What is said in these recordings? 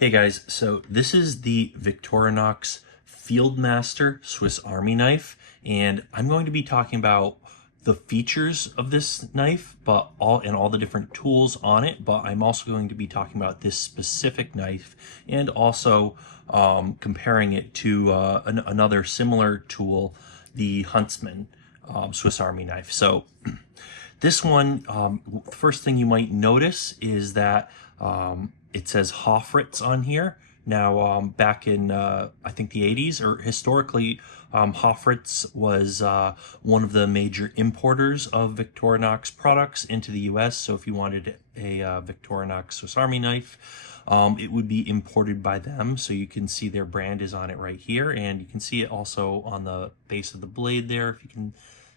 Hey guys, so this is the Victorinox Fieldmaster Swiss Army knife, and I'm going to be talking about the features of this knife, but all the different tools on it. But I'm also going to be talking about this specific knife, and also comparing it to another similar tool, the Huntsman Swiss Army knife. So this one, the first thing you might notice is that it says Hofritz on here. Now, back in, I think the 80s, or historically, Hofritz was one of the major importers of Victorinox products into the US. So if you wanted a Victorinox Swiss Army knife, it would be imported by them. So you can see their brand is on it right here. And you can see it also on the base of the blade there, if you can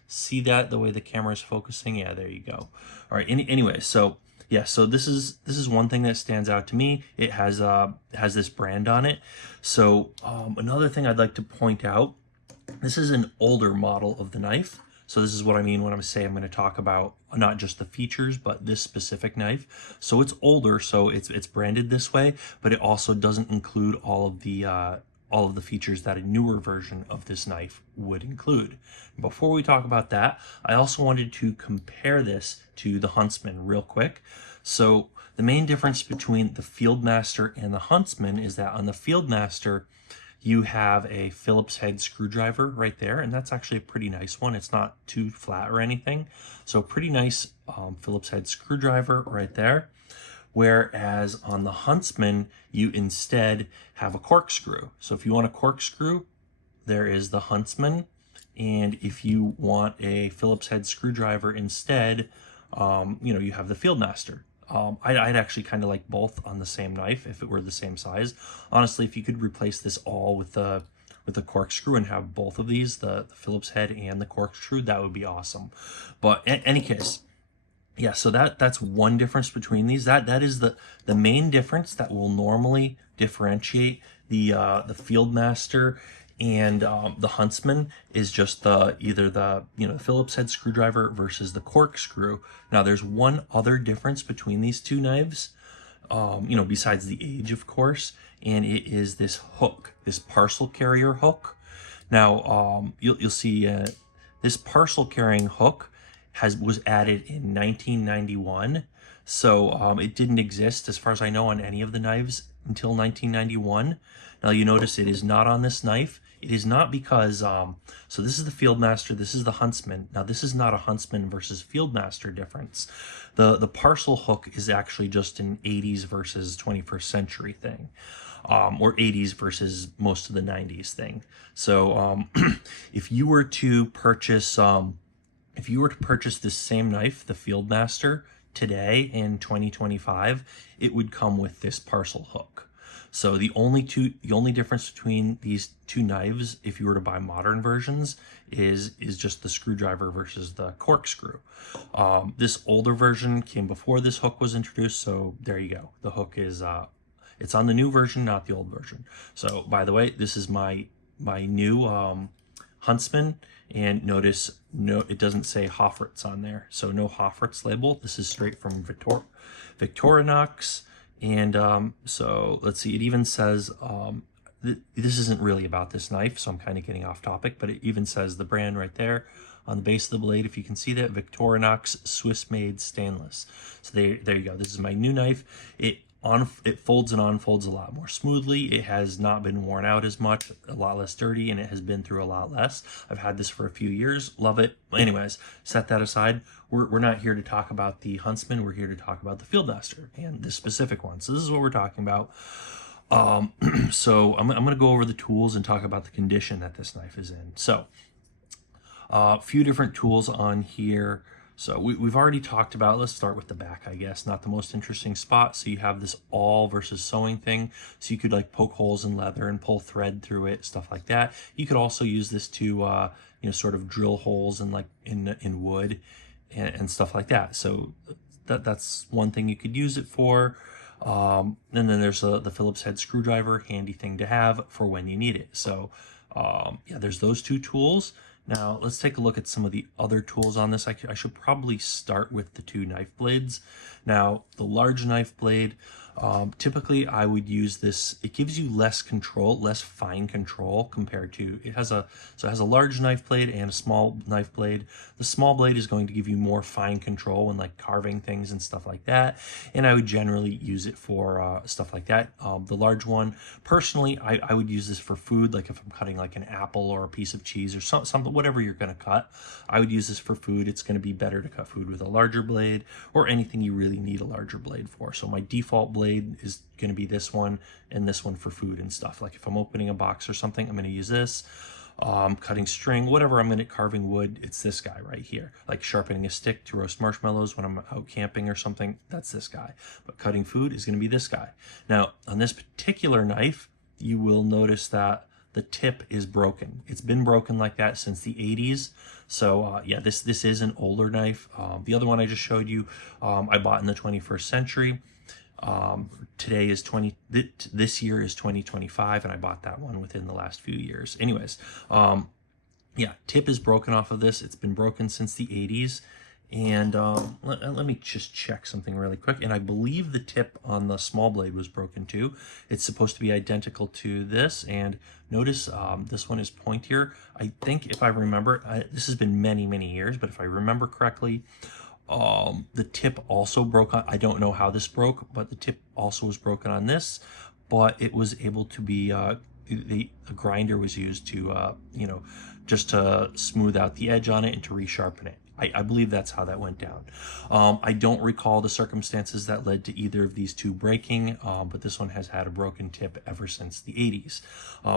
see that the way the camera is focusing. Yeah, there you go. All right, anyway, so yeah, so this is one thing that stands out to me. It has this brand on it. So another thing I'd like to point out, this is an older model of the knife. So this is what I mean when I'm saying I'm going to talk about not just the features, but this specific knife. So it's older, so it's branded this way, but it also doesn't include all of the features that a newer version of this knife would include. Before we talk about that, I also wanted to compare this to the Huntsman real quick. So the main difference between the Fieldmaster and the Huntsman is that on the Fieldmaster, you have a Phillips head screwdriver right there, and that's actually a pretty nice one. It's not too flat or anything. So pretty nice Phillips head screwdriver right there. Whereas on the Huntsman, you instead have a corkscrew. So if you want a corkscrew, there is the Huntsman. And if you want a Phillips head screwdriver instead, you have the Fieldmaster. I'd actually kind of like both on the same knife if it were the same size. Honestly, if you could replace this all with the corkscrew and have both of these, the Phillips head and the corkscrew, that would be awesome. But in any case, yeah, so that's one difference between these. That is the main difference that will normally differentiate the Fieldmaster and the Huntsman is just either the Phillips head screwdriver versus the corkscrew. Now there's one other difference between these two knives, besides the age, of course, and it is this hook, this parcel carrier hook. Now you'll see this parcel carrying hook was added in 1991, so it didn't exist as far as I know on any of the knives until 1991. Now you notice it is not on this knife. It is not because so this is the Fieldmaster, this is the Huntsman. Now this is not a Huntsman versus Fieldmaster difference. The parcel hook is actually just an 80s versus 21st century thing, or 80s versus most of the 90s thing. So if you were to purchase this same knife, the Fieldmaster, today in 2025, it would come with this parcel hook. So the only difference between these two knives, if you were to buy modern versions, is just the screwdriver versus the corkscrew. This older version came before this hook was introduced, so there you go. The hook is it's on the new version, not the old version. So by the way, this is my new Huntsman, and notice it doesn't say Hofritz on there, so no Hofritz label. This is straight from Victorinox, and so let's see, it even says this isn't really about this knife, so I'm kind of getting off topic, but it even says the brand right there on the base of the blade, if you can see that, Victorinox Swiss made stainless. So there you go. This is my new knife. It folds and unfolds a lot more smoothly. It has not been worn out as much, a lot less dirty, and it has been through a lot less. I've had this for a few years, love it. Anyways, set that aside. We're not here to talk about the Huntsman, we're here to talk about the Fieldmaster and this specific one. So this is what we're talking about. So I'm gonna go over the tools and talk about the condition that this knife is in. So a few different tools on here. So we've already talked about, let's start with the back, I guess, not the most interesting spot. So you have this awl versus sewing thing. So you could like poke holes in leather and pull thread through it, stuff like that. You could also use this to, sort of drill holes in wood and stuff like that. So that's one thing you could use it for. And then there's the Phillips head screwdriver, handy thing to have for when you need it. So yeah, there's those two tools. Now let's take a look at some of the other tools on this. I should probably start with the two knife blades. Now the large knife blade, Typically, I would use this. It gives you less control, less fine control compared to it has a so it has a large knife blade and a small knife blade. The small blade is going to give you more fine control when like carving things and stuff like that. And I would generally use it for stuff like that. The large one, personally, I would use this for food, like if I'm cutting like an apple or a piece of cheese or something, whatever you're going to cut. I would use this for food. It's going to be better to cut food with a larger blade or anything you really need a larger blade for. So my default blade is going to be this one and this one for food and stuff. Like if I'm opening a box or something, I'm going to use this. Cutting string, whatever I'm going to carving wood, it's this guy right here. Like sharpening a stick to roast marshmallows when I'm out camping or something, that's this guy. But cutting food is going to be this guy. Now, on this particular knife, you will notice that the tip is broken. It's been broken like that since the 80s. So yeah, this is an older knife. The other one I just showed you, I bought in the 21st century. Today is this year is 2025, and I bought that one within the last few years. Anyways, yeah, tip is broken off of this. It's been broken since the 80s. And let me just check something really quick. And I believe the tip on the small blade was broken too. It's supposed to be identical to this. And notice this one is pointier. I think if I remember, this has been many, many years, but if I remember correctly, the tip also broke on, I don't know how this broke, but the tip also was broken on this, but it was able to be, the grinder was used to, you know, just to smooth out the edge on it and to resharpen it. I believe that's how that went down. I don't recall the circumstances that led to either of these two breaking, but this one has had a broken tip ever since the 80s.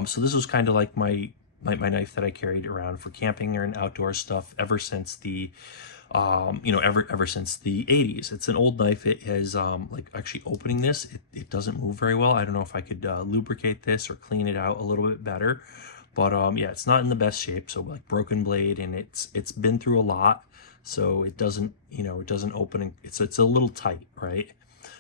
So this was kind of like my knife that I carried around for camping or outdoor stuff ever since the you know, ever since the 80s. It's an old knife. It has like actually opening this, it doesn't move very well. I don't know if I could lubricate this or clean it out a little bit better, but yeah, it's not in the best shape. So like broken blade, and it's been through a lot, so it doesn't, you know, it doesn't open. It's a little tight, right?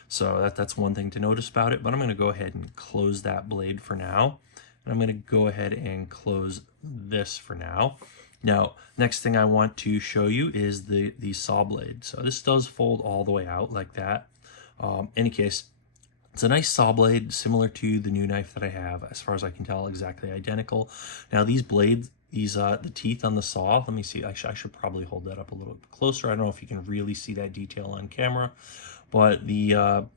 So that's one thing to notice about it. But I'm going to go ahead and close that blade for now, and I'm going to go ahead and close this for now. Now, next thing I want to show you is the saw blade. So this does fold all the way out like that. Any case, it's a nice saw blade, similar to the new knife that I have, as far as I can tell, exactly identical. Now these blades, the teeth on the saw, let me see, I should probably hold that up a little bit closer. I don't know if you can really see that detail on camera, but the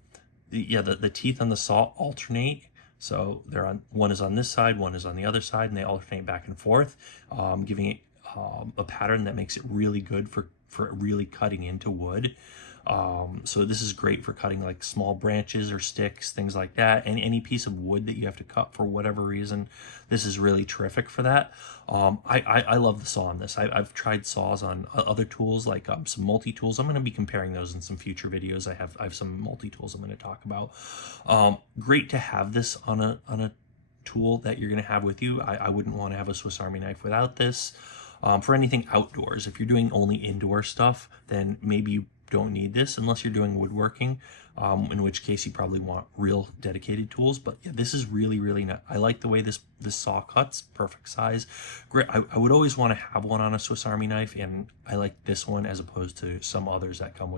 teeth on the saw alternate. So they're on, one is on this side, one is on the other side, and they alternate back and forth, giving it a pattern that makes it really good for really cutting into wood. So this is great for cutting like small branches or sticks, things like that, and any piece of wood that you have to cut for whatever reason. This is really terrific for that. I love the saw on this. I've tried saws on other tools, like some multi-tools. I'm going to be comparing those in some future videos. I have some multi-tools I'm going to talk about. Great to have this on a tool that you're going to have with you. I wouldn't want to have a Swiss Army knife without this. For anything outdoors, if you're doing only indoor stuff, then maybe you don't need this unless you're doing woodworking, in which case you probably want real dedicated tools. But yeah, this is really, really nice. I like the way this saw cuts, perfect size. Great. I would always want to have one on a Swiss Army knife, and I like this one as opposed to some others that come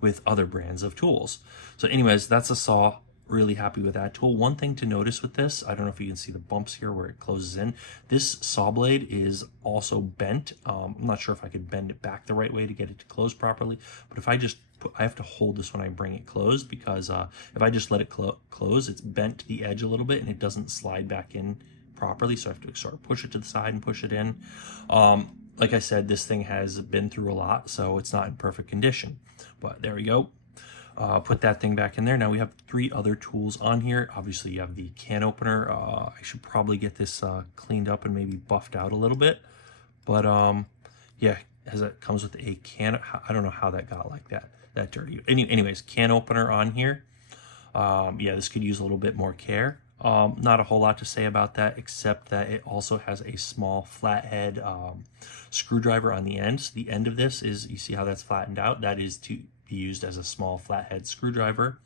with other brands of tools. So anyways, that's a saw. Really happy with that tool. One thing to notice with this, I don't know if you can see the bumps here where it closes in. This saw blade is also bent. I'm not sure if I could bend it back the right way to get it to close properly, but if I just I have to hold this when I bring it closed, because if I just let it close, it's bent to the edge a little bit and it doesn't slide back in properly. So I have to sort of push it to the side and push it in. Like I said, this thing has been through a lot, so it's not in perfect condition, but there we go. Put that thing back in there. Now we have 3 other tools on here. Obviously you have the can opener. I should probably get this cleaned up and maybe buffed out a little bit, but yeah, as it comes with a can. I don't know how that got like that dirty. Anyways, can opener on here. Yeah, this could use a little bit more care. Not a whole lot to say about that, except that it also has a small flathead screwdriver on the end. So the end of this is, you see how that's flattened out? That is to be used as a small flathead screwdriver.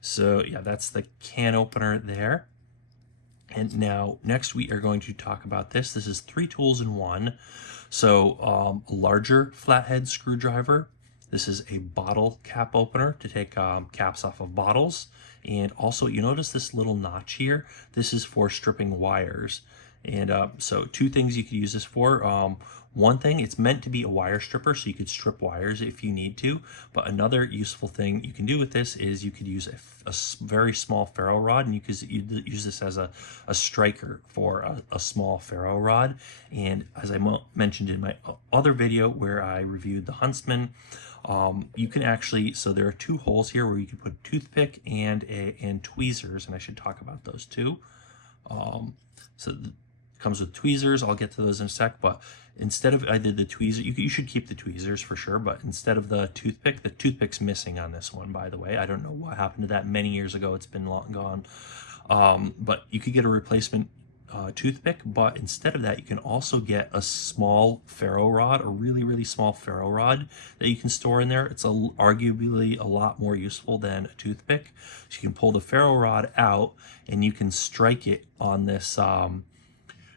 So yeah, that's the can opener there. And now next we are going to talk about this. This is 3 tools in one. So a larger flathead screwdriver, This is a bottle cap opener to take caps off of bottles. And also, you notice this little notch here? This is for stripping wires. And so two things you could use this for. One thing, it's meant to be a wire stripper, so you could strip wires if you need to. But another useful thing you can do with this is you could use a very small ferro rod, and you could use this as a striker for a small ferro rod. And as I mentioned in my other video where I reviewed the Huntsman, you can actually, so there are two holes here where you can put a toothpick and tweezers, and I should talk about those too. So comes with tweezers. I'll get to those in a sec, but instead of, I did the tweezer, you should keep the tweezers for sure, but instead of the toothpick's missing on this one, by the way. I don't know what happened to that many years ago. It's been long gone. But you could get a replacement toothpick, but instead of that, you can also get a small ferro rod, a really, really small ferro rod that you can store in there. It's arguably a lot more useful than a toothpick. So you can pull the ferro rod out and you can strike it on this,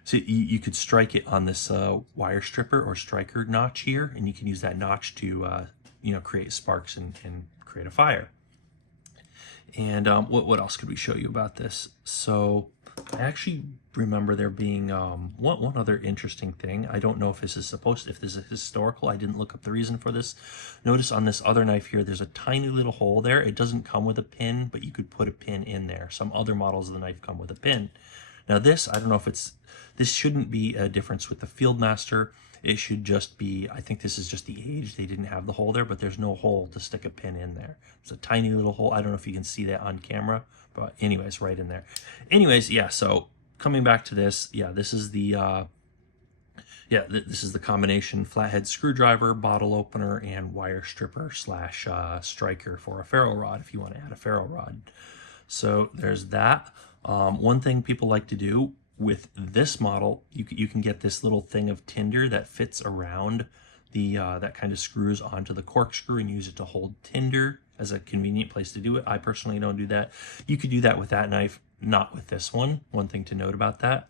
so you could strike it on this wire stripper or striker notch here, and you can use that notch to create sparks and create a fire. And what else could we show you about this? So I actually remember there being one other interesting thing. I don't know if this is if this is historical. I didn't look up the reason for this. Notice on this other knife here, there's a tiny little hole there. It doesn't come with a pin, but you could put a pin in there. Some other models of the knife come with a pin. Now this, I don't know if this shouldn't be a difference with the Fieldmaster. It should just be, I think this is just the age. They didn't have the hole there, but there's no hole to stick a pin in there. It's a tiny little hole. I don't know if you can see that on camera, but anyways, right in there. Anyways, yeah, so coming back to this, yeah, this is the, this is the combination flathead screwdriver, bottle opener, and wire stripper slash striker for a ferro rod if you want to add a ferro rod. So there's that. One thing people like to do with this model, you can get this little thing of tinder that fits around the that kind of screws onto the corkscrew and use it to hold tinder as a convenient place to do it. I personally don't do that. You could do that with that knife, not with this one. One thing to note about that.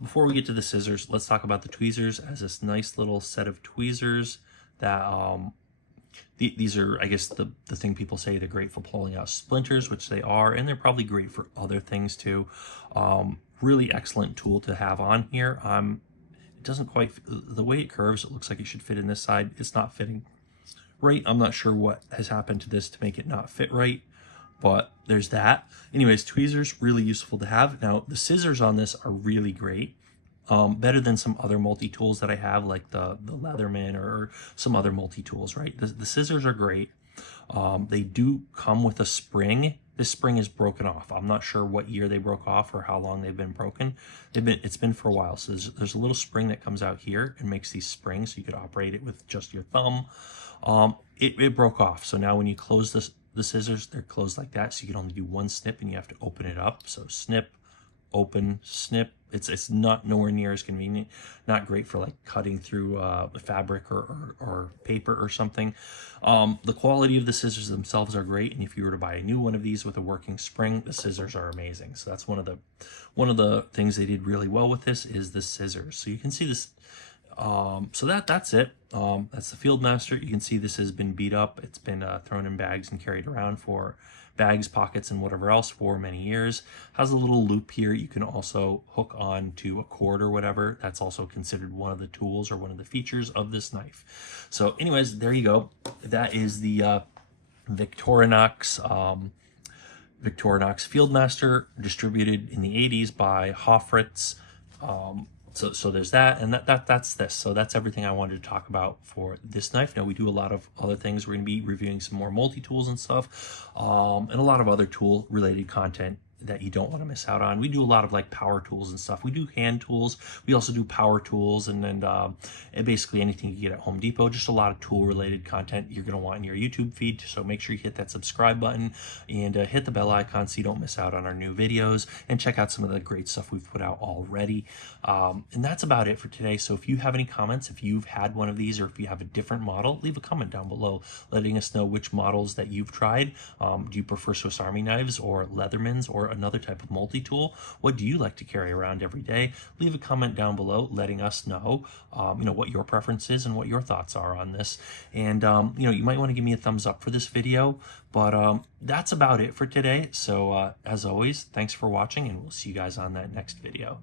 Before we get to the scissors, let's talk about the tweezers. As this nice little set of tweezers that these are, I guess, the thing people say they're great for pulling out splinters, which they are, and they're probably great for other things too. Really excellent tool to have on here. It doesn't quite, the way it curves, it looks like it should fit in this side. It's not fitting right. I'm not sure what has happened to this to make it not fit right, but there's that. Anyways, tweezers, really useful to have. Now, the scissors on this are really great. Better than some other multi-tools that I have, like the Leatherman or some other multi-tools, right? The scissors are great. They do come with a spring. This spring is broken off. I'm not sure what year they broke off or how long they've been broken. It's been for a while. So there's a little spring that comes out here and makes these springs so you could operate it with just your thumb. It broke off. So now when you close the scissors, they're closed like that. So you can only do one snip and you have to open it up. So snip, open, snip. It's not nowhere near as convenient. Not great for like cutting through fabric or paper or something. The quality of the scissors themselves are great, and if you were to buy a new one of these with a working spring, the scissors are amazing. So that's one of the things they did really well with this is the scissors. So you can see this. So that's it. That's the Fieldmaster. You can see this has been beat up. It's been thrown in bags and carried around for bags, pockets, and whatever else for many years. Has a little loop here. You can also hook on to a cord or whatever. That's also considered one of the tools or one of the features of this knife. So anyways, there you go. That is the Victorinox Fieldmaster, distributed in the 80s by Hofritz. So there's that, and that's this. So that's everything I wanted to talk about for this knife. Now we do a lot of other things. We're going to be reviewing some more multi-tools and stuff, and a lot of other tool related content that you don't want to miss out on. We do a lot of like power tools and stuff. We do hand tools. We also do power tools, and then basically anything you get at Home Depot. Just a lot of tool related content you're going to want in your YouTube feed. So make sure you hit that subscribe button and hit the bell icon so you don't miss out on our new videos, and check out some of the great stuff we've put out already. And that's about it for today. So if you have any comments, if you've had one of these, or if you have a different model, leave a comment down below letting us know which models that you've tried. Do you prefer Swiss Army knives or Leathermans or another type of multi-tool? What do you like to carry around every day? Leave a comment down below letting us know, what your preference is and what your thoughts are on this. And, you might want to give me a thumbs up for this video, but that's about it for today. So as always, thanks for watching, and we'll see you guys on that next video.